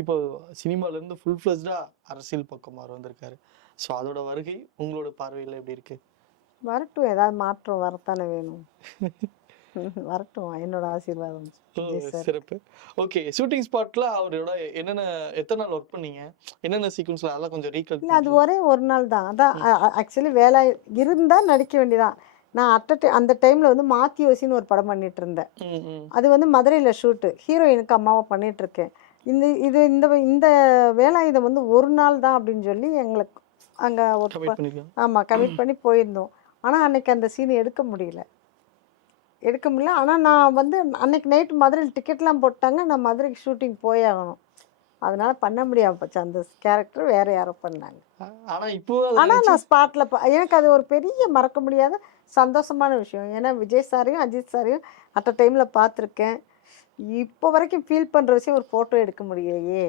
இப்போ சினிமால இருந்து ஃபுல் ஃபிளஜ்டா அரசியல் பக்கம் அவர் வந்திருக்காரு. ஸோ அதோட வருகை உங்களோட பார்வையில எப்படி இருக்கு? வரட்டும், ஏதாவது மாற்றம் வரத்தானே வேணும். வரட்டும், என்னோட ஆசீர்வாதம் ஓ, விஜய் சார். சிறப்பு. ஓகே, ஷூட்டிங் ஸ்பாட்ல அவரோட என்னென்ன எத்தனை நாள் ஒர்க் பண்ணீங்க? என்னென்ன சீக்வன்ஸ்ல அதெல்லாம் கொஞ்சம் ரீகால் இல்லை, அது பண்ணுங்க. ஒரே ஒரு நாள் தான். அதான் ஆக்சுவலி வேலை இருந்தால் நடிக்க வேண்டியதான். நான் அந்த டைமில் வந்து மாத்தியோசின்னு ஒரு படம் பண்ணிட்டு இருந்தேன். ம், ம். அது வந்து மதுரையில் ஷூட்டு, ஹீரோயினுக்கு அம்மாவை பண்ணிட்டு இருக்கேன். இந்த வேலாயுதம் வந்து ஒரு நாள் தான் அப்படின்னு சொல்லி எங்களுக்கு அங்கே கமிட் பண்ணிருக்கேன். ஆமாம் கமிட் பண்ணி போயிருந்தோம். ஆனால் அன்னைக்கு அந்த சீன் எடுக்க முடியல. ஆனால் நான் வந்து அன்னைக்கு நைட்டு மதுரையில் டிக்கெட்லாம் போட்டாங்க. நான் மதுரைக்கு ஷூட்டிங் போயாகணும். அதனால பண்ண முடியாம போச்சு. அந்த கேரக்டர் வேற யாரோ பண்ணாங்க. ஆனா இப்போ ஆனால் நான் ஸ்பாட்டில் எனக்கு அது ஒரு பெரிய மறக்க முடியாத சந்தோஷமான விஷயம். ஏன்னா விஜய் சாரையும் அஜித் சாரையும் அட் அ டைமில் பார்த்துருக்கேன். இப்போ வரைக்கும் ஃபீல் பண்ணுற விஷயம் ஒரு ஃபோட்டோ எடுக்க முடியலையே.